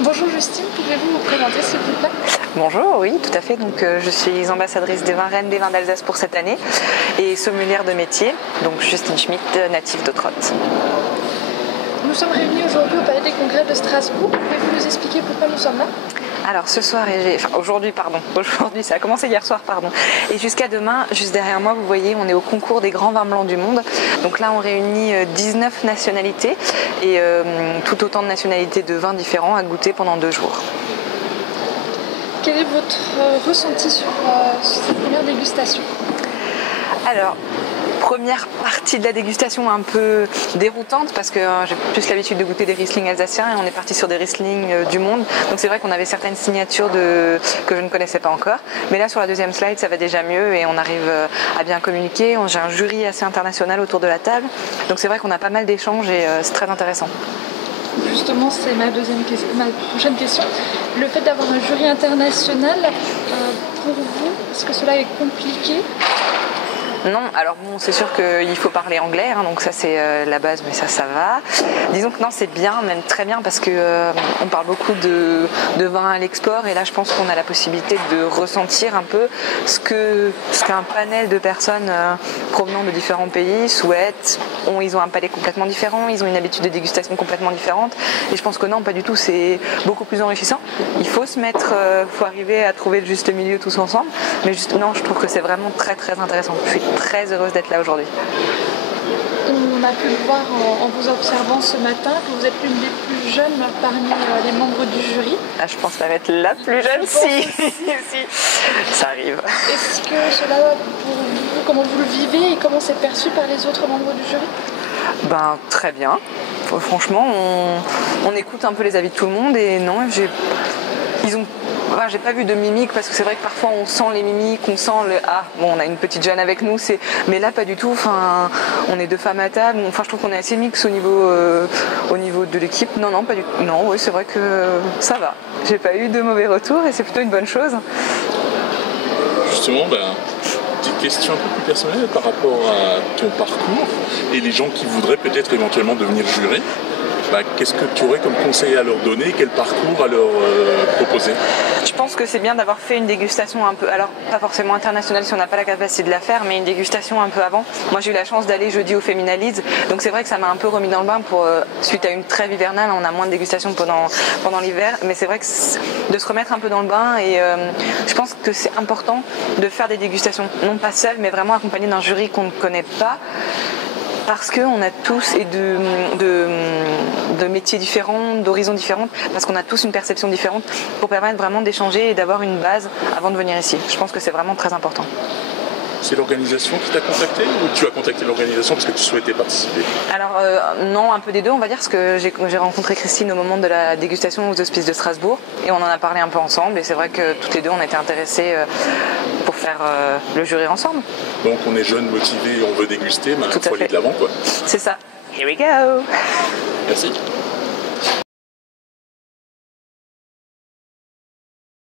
Bonjour Justine, pouvez-vous vous présenter s'il vous plaît? Bonjour, oui, tout à fait. Donc, je suis ambassadrice des vins Rennes des vins d'Alsace pour cette année et sommelière de métier. Donc Justine Schmitt, native d'Ottrotte. Nous sommes réunis aujourd'hui au Palais des Congrès de Strasbourg. Pouvez-vous nous expliquer pourquoi nous sommes là? Alors aujourd'hui, ça a commencé hier soir, et jusqu'à demain, juste derrière moi, vous voyez, on est au concours des grands vins blancs du monde. Donc là, on réunit 19 nationalités et tout autant de nationalités de vins différents à goûter pendant 2 jours. Quel est votre ressenti sur cette première dégustation? Alors, première partie de la dégustation un peu déroutante parce que j'ai plus l'habitude de goûter des Riesling alsaciens et on est parti sur des Riesling du monde. Donc c'est vrai qu'on avait certaines signatures que je ne connaissais pas encore. Mais là sur la deuxième slide ça va déjà mieux et on arrive à bien communiquer. J'ai un jury assez international autour de la table. Donc c'est vrai qu'on a pas mal d'échanges et c'est très intéressant. Justement, c'est ma prochaine question. Le fait d'avoir un jury international, pour vous, est-ce que cela est compliqué? Non, alors bon, c'est sûr qu'il faut parler anglais, donc ça c'est la base, mais ça va. Disons que non, c'est bien, même très bien, parce que on parle beaucoup de vin à l'export, et là je pense qu'on a la possibilité de ressentir un peu ce qu'un panel de personnes provenant de différents pays souhaitent. Ils ont un palais complètement différent, ils ont une habitude de dégustation complètement différente, et je pense que non, pas du tout, c'est beaucoup plus enrichissant. Il faut faut arriver à trouver le juste milieu tous ensemble, mais non, je trouve que c'est vraiment très très intéressant. Je suis très heureuse d'être là aujourd'hui. On a pu le voir en vous observant ce matin que vous êtes l'une des plus jeunes parmi les membres du jury. Ah, je pense que ça va être la plus jeune, si. Ça arrive. Est-ce que cela, pour vous, comment vous le vivez et comment c'est perçu par les autres membres du jury? Très bien. Franchement, on écoute un peu les avis de tout le monde et non, j'ai pas vu de mimiques parce que c'est vrai que parfois on sent les mimiques, on sent on a une petite jeune avec nous, mais là pas du tout. On est 2 femmes à table. Je trouve qu'on est assez mix au niveau de l'équipe. Non, pas du tout. Non, oui, c'est vrai que ça va. J'ai pas eu de mauvais retours et c'est plutôt une bonne chose. Justement, petite question un peu plus personnelle par rapport à ton parcours et les gens qui voudraient peut-être éventuellement devenir jurés. Qu'est-ce que tu aurais comme conseil à leur donner? Quel parcours à leur proposer? Je pense que c'est bien d'avoir fait une dégustation un peu, alors pas forcément internationale si on n'a pas la capacité de la faire, mais une dégustation un peu avant. Moi j'ai eu la chance d'aller jeudi au Feminalize, donc c'est vrai que ça m'a un peu remis dans le bain suite à une trêve hivernale, on a moins de dégustation pendant l'hiver, mais c'est vrai que de se remettre un peu dans le bain et je pense que c'est important de faire des dégustations, non pas seul, mais vraiment accompagné d'un jury qu'on ne connaît pas. Parce qu'on a tous de métiers différents, d'horizons différents, parce qu'on a tous une perception différente pour permettre vraiment d'échanger et d'avoir une base avant de venir ici. Je pense que c'est vraiment très important. C'est l'organisation qui t'a contacté ou tu as contacté l'organisation parce que tu souhaitais participer? Alors non, un peu des deux on va dire, parce que j'ai rencontré Christine au moment de la dégustation aux Hospices de Strasbourg et on en a parlé un peu ensemble et c'est vrai que toutes les deux on était intéressées pour faire le jury ensemble. Donc on est jeunes, motivés, on veut déguster, il faut aller de l'avant quoi. C'est ça. Here we go. Merci.